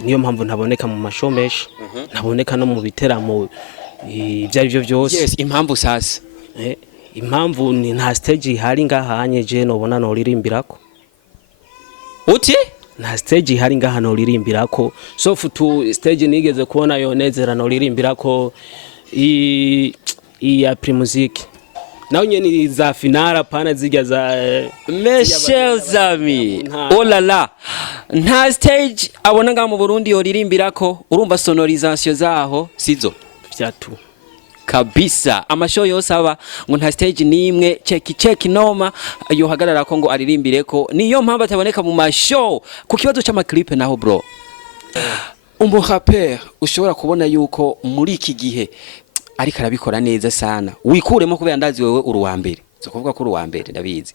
niyo mpamvu ntaboneka mu mashomesha ntaboneka no mu biteramo ivyari byo byose. Yes, impamvu sasa impamvu ni nta stage ihari ngahanye je nobona no ririmbirako. Uti nta stage ihari ngaha no ririmbirako, so futu stage nigeze kubona yo nezera no ririmbirako ya primusique naho nyene za finala pana zijya za mes chers amis. Oh la la, nta stage abona nga mu Burundi yo ririmbirako. Urumva sonorisation zaho sizo FYATU kabisa. Amashow yose aba ngo nta stage nimwe Checky Checky noma yo hagarara ko ngo aririmbireko, niyo mpamvu ataboneka mu mashow. Ku kibazo cy'ama clip naho bro, umurappeur ushobora kubona yuko muri iki gihe ariko arabikora neza sana, wikuremo kubera ndazi wewe uri wa mbere, zo kuvuga ko uri wa mbere ndabizi,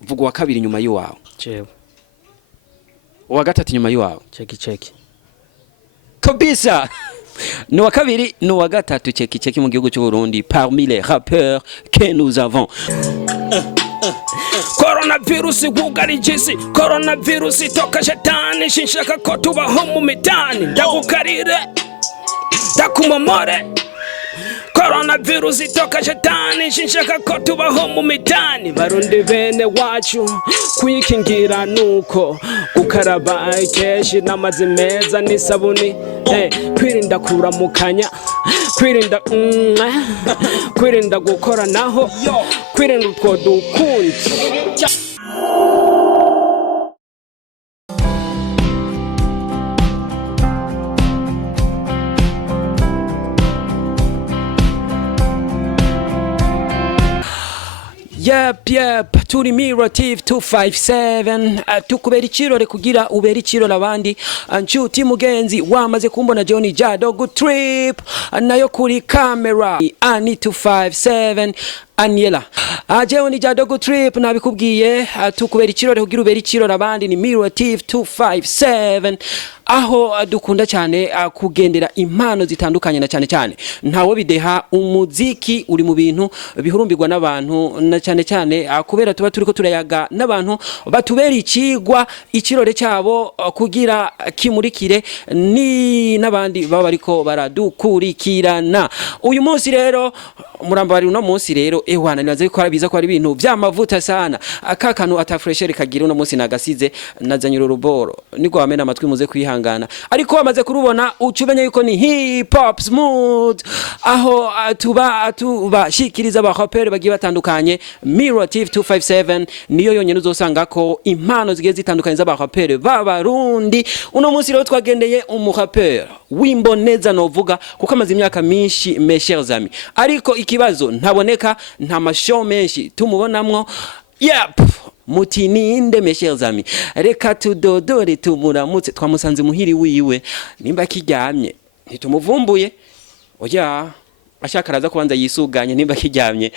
vuga wa kabiri nyuma y'uwawe, jewe wa gatatu nyuma y'uwawe Checky Checky kabisa. Ni wa kabiri ni wa gatatu Checky Checky mu gihugu cy'u Burundi parmi les rappeurs que nous avons. Coronavirus gugarijisi, coronavirus toka shetani, shinshaka ko tubaho mu mitani, ndagukarire ndakumomore. Coronavirus toka shetani, shinshaka ko tubaho mu mitani, barundi bene wacu kwikingira nuko gukaraba keshi n'amazi meza n'isabuni, kwirinda kuramukanya, kwirinda gukora naho, kwirinda utwo dukundi. Yep, turi Mirror Tv257 tukubera ikirore kugira ubera ikirore abandi. Nshuti mugenzi wamaze kumbona Johnny Jadogo Trip nayo kuri camera ani 257 Aniela ajewe ni Jadogo Trip nabikubwiye, tukubera ikirore kugira ubera ikirore abandi. Ni Mirror Tv257 aho dukunda cyane kugendera impano zitandukanye, na cyane ntawo bideha umuziki uri mu bintu bihurumbirwa n'abantu, na cyane kubera tuba turiko turayaga n'abantu batubera ikigwa ikirore cyabo kugira kimurikire ni n'abandi baba bariko baradukurikirana. Uyu munsi rero murambari uno munsi rero ehwana nibaze ko arabiza ko ari ibintu by'amavuta sana, akakantu atafreshere kagira uno munsi nagasize nazanyura uruboro niko wamena amatwi muze kwihangana, ariko wamaze kurubona ucubenye yuko ni hip hop smooth, aho tubashikiriza abarappeurs bagiye batandukanye. Mirror Tv257 niyo yonyene uzosanga ko impano zigiye zitandukanye z'abarappeurs b'abarundi. Uno munsi rero twagendeye umurappeur w'imboneza novuga kuko amaze imyaka minshi mes chers amis, ariko ikibazo ntaboneka, nta mashow menshi tumubonamwo. Yep, mutininde mes chers amis, reka tudodore tumuramutse. Twamusanze muhiri wiwe, nimba kiryamye ntitumuvumbuye, oya ashaka araza kubanza yisuganye, nimba kiryamye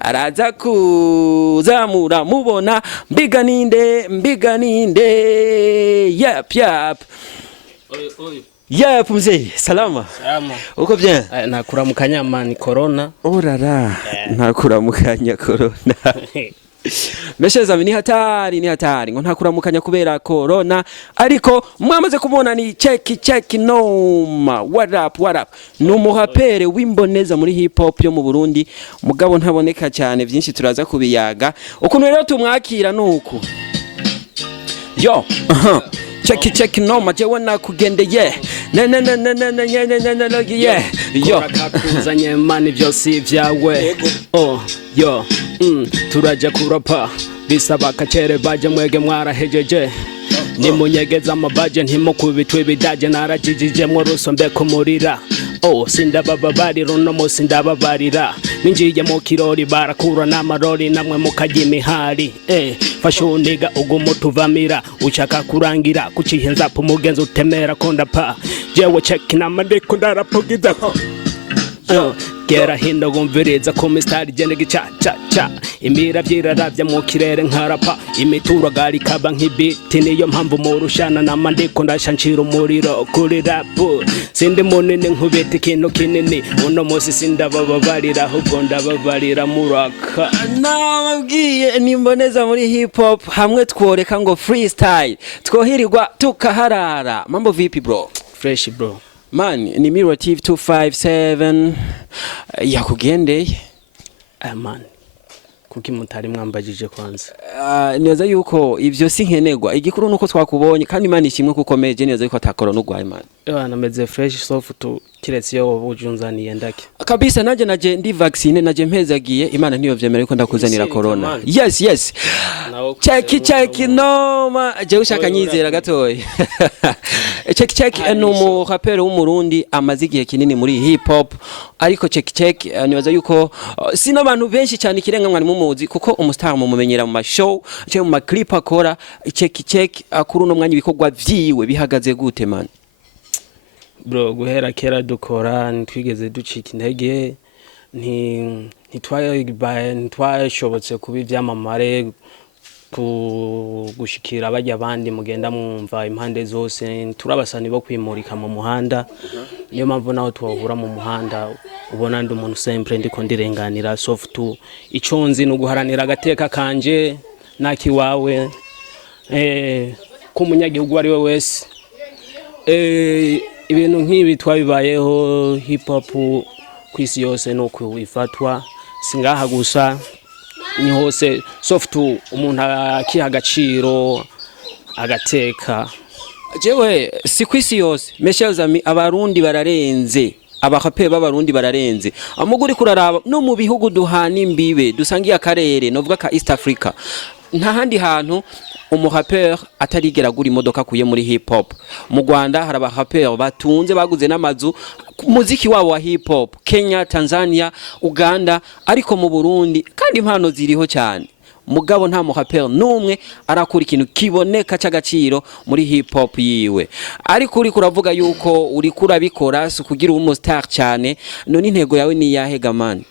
araza kuzamura mubona. Mbiga ninde. Yep. Oyo Yep mzee, salama. Salama. Uko bien? Nakuramukanya man corona. Orara, nakuramukanya corona. Mesheza ni hatari ngo ntakuramukanya kubera corona, ariko mwamaze kubona ni Checky Checky noma. What up? Ni umurappeur w'imboneza muri hip hop yo mu Burundi, mugabo ntaboneka cyane, byinshi turaza kubiyaga. Ukuntu rero tumwakira nuko yo Checky Checky noma jewe nakugendeye yo kakuzanye mani byose vyawe. Yo turaje kurapa bisaba kacere baje mwege mwarahejeje, nimunyegeza amabaje ntimukubitwe bidaje, narajijije mu ruso mbeko murira. Sindababarira uno munsi ndababarira, ninjiye mu kirori barakura n'amarori namwe mukajya imihari. Fasha uniga ugumutuvamira ushaka kurangira kucihenza po mugenzi utemera konda pa jewe Checky namadeko ndarapogiza gera hino umviriza ko mistari gende gica cha cha imira byiraravya mu kirere nkarapa imituro gari kaba nk'ibiti niyo mpamvu mu rushana nama ndiko ndashanshira umuriro kuri rap sinde munini nkubita ikintu kinini uno munsi sindababarira ahubwo ndababarira muraka nababwiye nimboneza muri hip hop hamwe tworeka ngo freestyle twohirirwa tukaharara. Mambo vipi bro? Fresh bro. Man, ni Mirror Tv257 yakugendeye. Man, kuki mutari mwambajije kwanza? Neza yuko ivyo sinkenegwa. Igikuru nuko twakubonye kandi Imana ishimwe kuko meje neza yuko atakora n'ugwaye man. Nameze fresh soft tu kiretse yo ubujunzaniye ndake. Kabisa naje ndi vaccine naje mpezagiye Imana niyo vyemera yuko ndakuzanira corona. Yes. Checky Checky no je ushaka nyizera gatoyi. Checky Checky umurappeur w'umurundi amaze igihe kinini muri hip hop ariko Checky Checky nibaza yuko sino abantu benshi cyane kirenga mwari mumuzi kuko umustar mumumenyera mu show cyo mu clip akora. Checky Checky akuru no mwanya ibikorwa vyiwe bihagaze gute man? Bro, guhera kera dukora ntwigeze ducika intege ntitwashobotse kuba ivyamamare gushikira abajya abandi mugenda mwumva impande zose turabasani bo kwimurika mu muhanda niyo mpamvu naho twahura mu muhanda ubona ndi umuntu sempre ndiko ndirenganira soft ico nzi no guharanira agateka kanje nakiwawe kumunyagihugu ari we wese ibintu nk'ibi twabibayeho hip hop kwisi yose no kwifatwa singaha gusa ni hose soft umuntu akiha agaciro agateka. Jewe si kwisi yose meshazami abarundi bararenze abarappeurs b'abarundi bararenze amuguri kuraraba no mu bihugu duhana imbibe dusangiye akarere novuga ka East Africa nta handi hantu umurappeur atarigera gura imodoka kuye muri hip hop. Mu Rwanda hari abarappeurs batunze baguze n'amazu muziki wabo wa hip hop Kenya, Tanzania, Uganda ariko mu Burundi kandi impano ziriho cyane mugabo nta murappeur numwe arakora ikintu kiboneka cy'agaciro muri hip hop yiwe ariko uri kuravuga yuko uri kurabikora so kugira umustar cyane none intego yawe ni yahega man?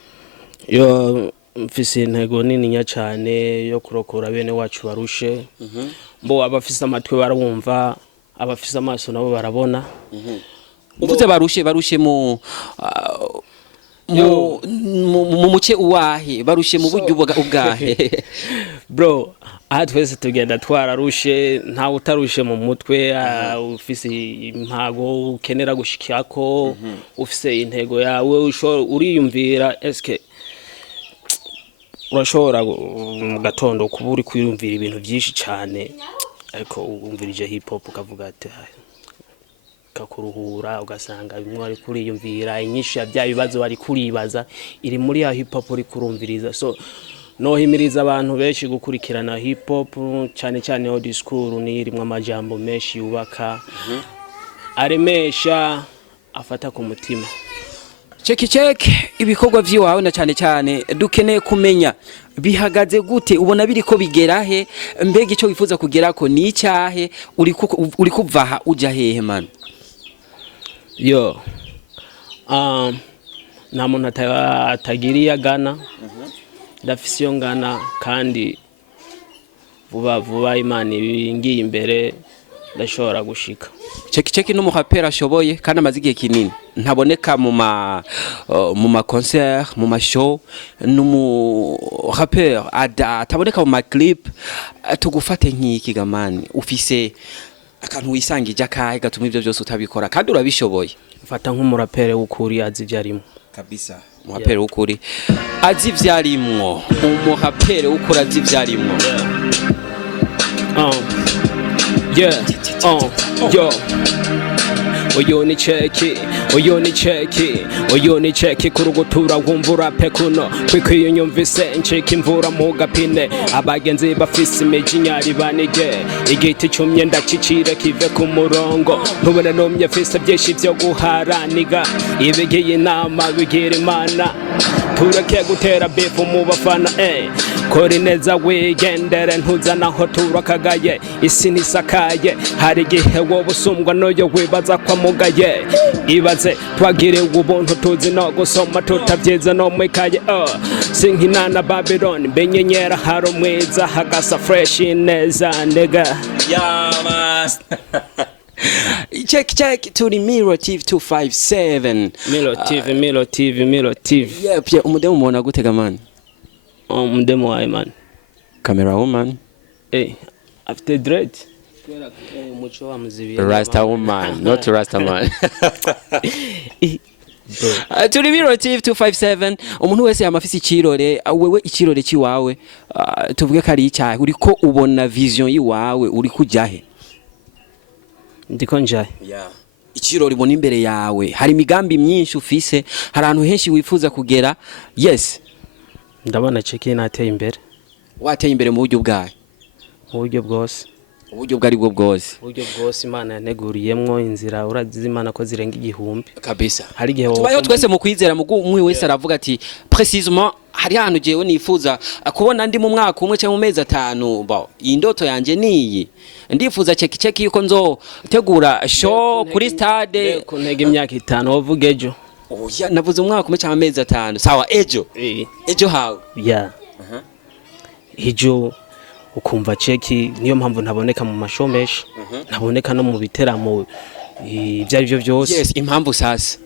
Yo mfise intego nini nya cyane yo kurokora bene wacu barushe mbo abafise amatwe barumva abafise amaso nabo barabona. Uvuze barushe mu muce uwahe barushe mu buryo ubwahe? Bro, twese tugenda twararushe nta utarushe mu mutwe ufise impago ukenera gushikako ufise intego yawe uriyumvira eske urashobora mu gatondo kuba uri kwiyumvira ibintu byinshi cyane ariko umvirije hip hop ukavuga ati kakuruhura ugasanga bimwe ari kuriyumvira inyishu ya bya bibazo bari kuribaza iri muri ya hip hop uri kurumviriza. So nohimiriza abantu benshi gukurikirana hip hop cyane cyane old school ni irimwe amajambo menshi yubaka aremesha afata ku mutima. Checky Checky ibikorwa vyiwawe na cyane dukeneye kumenya bihagaze gute ubona biriko bigerahe mbega ico wifuza kugerako ni icyahe uri kuvaha uja hehe man? Yo nta muntu atagiriye gana ndafise yo ngana kandi vuba Imana ibingiye imbere ndashobora gushika. Checky Checky n'umurappeur ashoboye kandi amaze igihe kinini ntaboneka mu ma concert mu ma show n'umurappeur ataboneka mu ma clip tugufate nk'iki gamani ufise akantu wisangije akahe gatuma ivyo byose utabikora kandi urabishoboye? Fata nk'umurappeur w'ukuri azi ivyarimo kabisa umurappeur w'ukuri azi ivyarimo umurappeur w'ukuri azi ivyarimo. Yo Oyo ni Checky kurugutura wumvura pekuno kwikwiye nyumvise nshika imvura mu gapine abagenzi bafise imijinyari banige igiti cyumye ndacicire kive ku murongo ntubone nomye fise byinshi byo guharaniga ibigiye inama bigira Imana tureke gutera beef mu bafana kora neza wigendere ntuzana aho turakagaye isi nisakaye hari igihe wowe usumbwa n'uyo wibaza ko amugaye ibaze twagiriwe ubuntu tuzi no gusoma tutabyize no mwikaye sinkinana Babylon benyenyera hari umwiza hagasa fresh neza nega yamas Checky Checky to the Mirror Tv257 Mirror TV yep yeah umudemu mubona gutega man umudemu wawe man camera woman after dread Rasta woman not Rasta man to the Mirror Tv257 umuntu wese yamafisi ikirore wewe ikirore kiwawe tuvuge kari icyahe uriko ubona vision yiwawe uri kujahe ndiko njaye ikirori ubona imbere yawe hari imigambi myinshi ufise hari ahantu henshi wifuza kugera yes ndabona Checky nateye imbere wateye imbere mu buryo bwawe mu buryo bwose uburyo bwari bwo bwose Imana yaneguriyemwo inzira urazimana ko zirenga igihumbi kabisa hari gihe tubayo twese mu kwizera mu umwe wese aravuga ati précisément hari hano jewe nifuza kubona ndi mu mwaka umwe cyangwa mu mezi 5 bo indoto yanje niyi ndifuza Checky Checky yuko nzo tegura show kuri stade kuntega imyaka 5 wovuga ejo oya navuze umwaka umwe cyangwa amezi 5 sawa ejo hawe ejo ukumva Checky niyo mpamvu ntaboneka mu mashomesha ntaboneka no mu biteramo ibyo ari byo byose yes impamvu sasa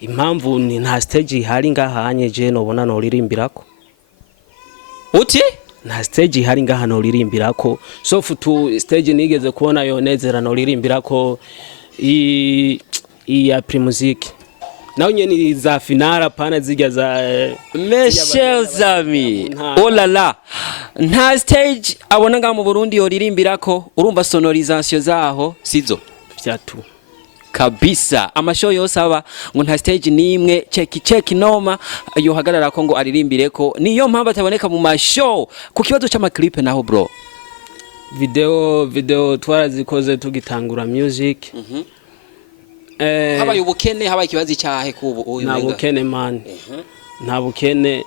impamvu ni nta stage hari ngahanye je nobona no ririmbirako uti nta stage hari ngaha no ririmbirako so futu stage nigeze kubona yo nezera no ririmbirako ya primusique naho nyene za finala pana zijya za Michel Zami oh la la nta stage abona nga mu Burundi yo ririmbirako urumva sonorisation zaho sizo FYATU kabisa amashow yose aba ngo nta stage nimwe Checky Checky noma yo hagarara ko ngo aririmbireko niyo mpamvu ataboneka mu mashow ku kibazo cy'ama clip naho bro video twarazikoze tugitangura music habaye ubukene habaye ikibazo cyahe kubu uyu nta bukene man nta bukene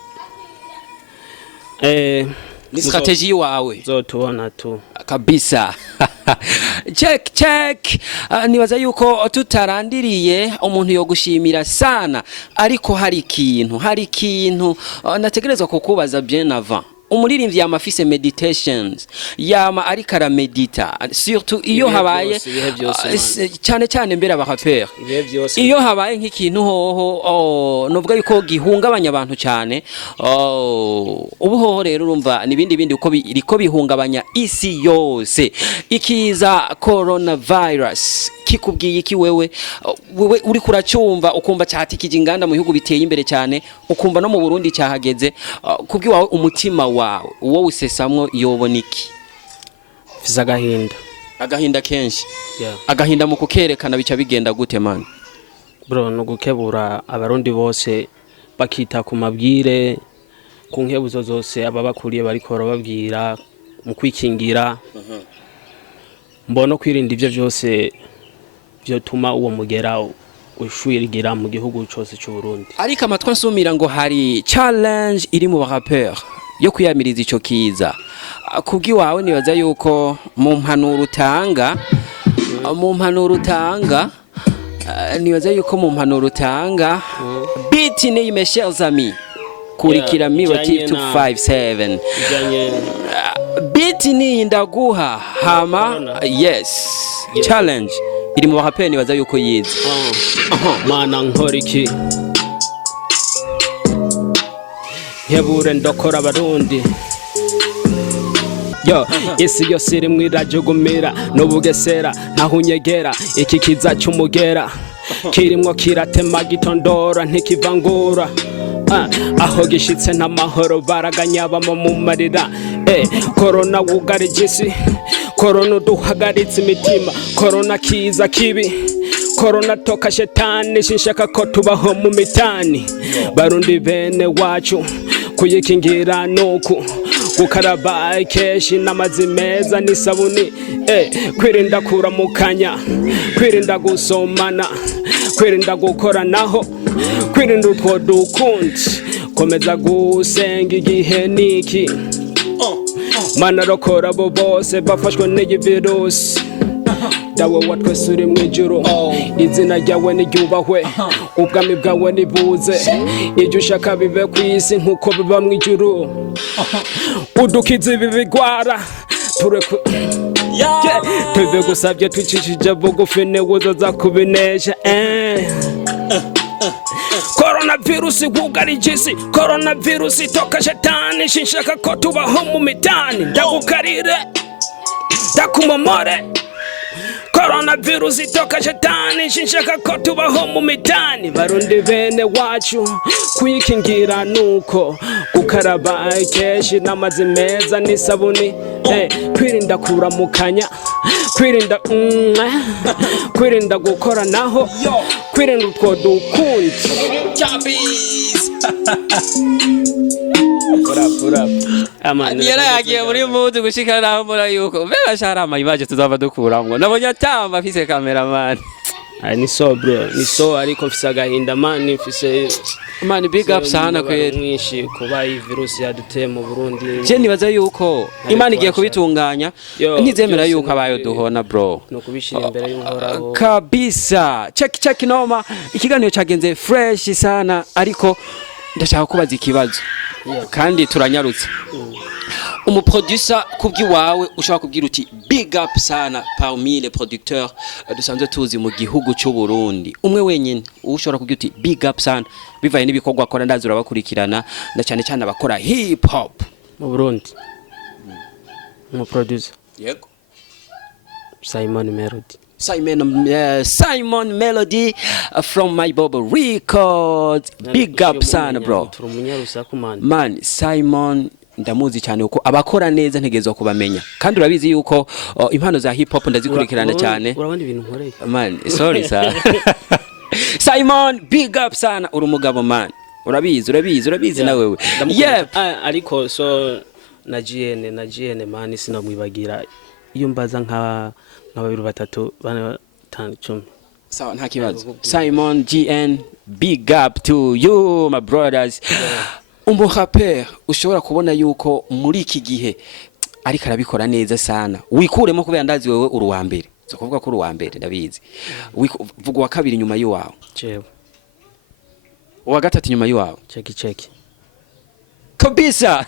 ni strategy wawe zotubona tu kabisa check nibaza yuko tutarandiriye umuntu yo gushimira sana ariko hari ikintu nategerezwa kukubaza bien avant umuririmbyi yamafise meditations yama ari kara medita surtout iyo habaye cyane mbere abarappeurs iyo habaye nk'ikintu hoho novuga yuko gihungabanya abantu cyane ubuhoho rero urumva nibindi uko biriko bihungabanya isi yose ikiza coronavirus kikubwiye iki wewe uri kuracumva ukumva cyatikije inganda mu bihugu biteye imbere cyane ukumva no mu Burundi cyahageze kubwiwawe umutima wawe uwo usesamwo yoboniki fiza agahinda kenshi agahinda mu kukerekana bica bigenda gute man bro no gukebura abarundi bose bakita ku mabwire ku nkebuzo zose ababakuriye bariko bababwira mu kwikingira mbono kwirinda ivyo byose byotuma uwo mugera ushwirigira mu gihugu cyose cy'u Burundi ariko amatwa nsumira ngo hari challenge iri mu barappeurs yo kwiyamiriza ico kiza kubwiwawe nibaza yuko mu mpanuro utanga beat ni Michel Zami kurikira Mirror Tv257 beat ni ndaguha hama yes challenge iri mu barappeurs nibaza yuko yize mana nkoriki hebure ndokora abarundi yo isi yose iri mwirajugumira n'ubugesera ntahunyegera iki kiza cy'umugera kirimwo kiratema gitondora ntikivangura aho gishitse n'amahoro baraganyabamo mu marira corona wugarije isi corona duhagaritse imitima corona kiza kibi corona toka shetani shinshaka ko tubaho mu mitani barundi bene wacu kuyikingira nuku gukaraba keshi n'amazi meza n'isabuni kwirinda kuramukanya kwirinda gusomana kwirinda gukoranaho kwirinda utwo dukundi komeza gusenga igihe niki mana rokora abo bose bafashwe n'iyi virusi dawe wa twese uri mw'ijuru izina ryawe niryubahwe ubwami bwawe nibuze ibyo ushaka bibe ku isi nk'uko biba mw'ijuru udukize ibi bigwara tubigusabye twicishije bugufi niwe uzoza kubinesha Coronavirus igugarije isi Coronavirus itoka shetani shinshaka ko tubaho mu mitani ndagukarire ndakumomore Coronavirus itoka shetani shinshaka ko tubaho mu mitani barundi bene wacu kwikingira nuko gukaraba kenshi n'amazi meza n'isabuni kwirinda kuramukanya kwirinda gukora naho kwirinda utwo dukundi Yara yagiye muri muzi gushika naho mura yuko mbega sharama imaje tuzava dukuramwo nabonye atamba afise cameraman ni so bro ni so ariko mfise agahinda man mfise man big up sana kweli mwinshi kuba iyi virus yaduteye mu Burundi je nibaza yuko Imana igiye kubitunganya ntizemera yuko abayo duhona bro no kubishira imbere y'uhoraho kabisa Checky Checky noma ikiganiro cagenze fresh sana ariko ndashaka kubaza ikibazo kandi turanyarutse umuproducer kubwi wawe ushaka kubwira uti big up sana parmi les producteurs dusanzwe tuzi mu gihugu cy'u Burundi umwe wenyine ushobora kubwira uti big up sana bivaye n'ibikorwa akora ndazura bakurikirana na cyane cyane abakora hip hop mu Burundi mu producer yego Simon Melody Simon Melody from my Bobo Records big up sana bro man Simon ndamuzi cyane uko abakora neza ntegezo kubamenya kandi urabizi yuko impano za hip hop ndazikurikirana cyane urabandi ibintu nkoreye man sorry sir Simon big up sana uri umugabo man urabizi na wewe yep ariko so na GN man sinamwibagira iyo mbaza nka babiri batatu bana 5 sawa nta kibazo Simon GN big up to you my brothers umurappeur ushobora kubona yuko muri iki gihe ariko arabikora neza sana wikuremo kubera ndazi wewe uri wa mbere zo kuvuga ko uri wa mbere ndabizi vuga wa kabiri nyuma y'uwawe jewe wa gatatu nyuma y'uwawe Checky Checky kabisa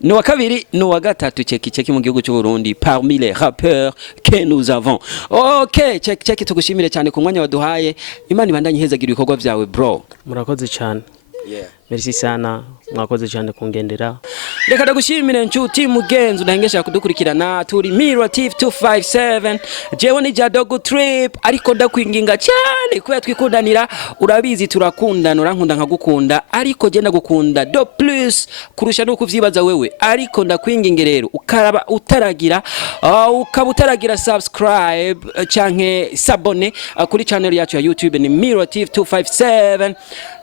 no wa kabiri no wa gatatu Checky Checky mu gihugu cy'u Burundi parmi les rappeurs que nous avons okay Checky Checky tugushimire cyane ku mwanya waduhaye Imana ibandanye ihezagira ibikorwa byawe bro murakoze cyane merci sana mwakoze cyane kungendera reka ndagushimire nshuti mugenzi udahengesha kudukurikirana turi Mirror Tv257 jewe ni Jadogo Trip ariko ndakwinginga cyane kuya twikundanira urabizi turakundana urankunda nkagukunda ariko je ndagukunda do plus kurusha no kuvyibaza wewe ariko ndakwinginga rero ukaraba utaragira ukabutaragira subscribe canke s'abonner kuri channel yacu ya YouTube ni Mirror Tv257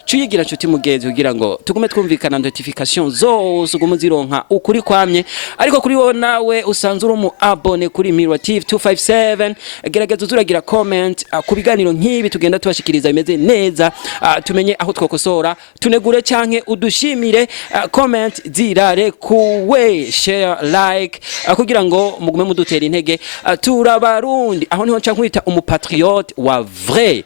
Chuyigira nshuti mugenzi kugira ngo tugume twumvikana notification zose ugumuzironka ukuri kwamye ariko kuri wowe nawe usanzura mu abone kuri Mirror Tv257 gerageza uzuragira comment ku biganiro nk'ibi tugenda tubashikiriza bimeze neza tumenye aho twokosora tunegure canke udushimire comment zirare kuwe share like kugira ngo mugume mudutera intege turabarundi aho niho nca nkwita umupatriote wa vrai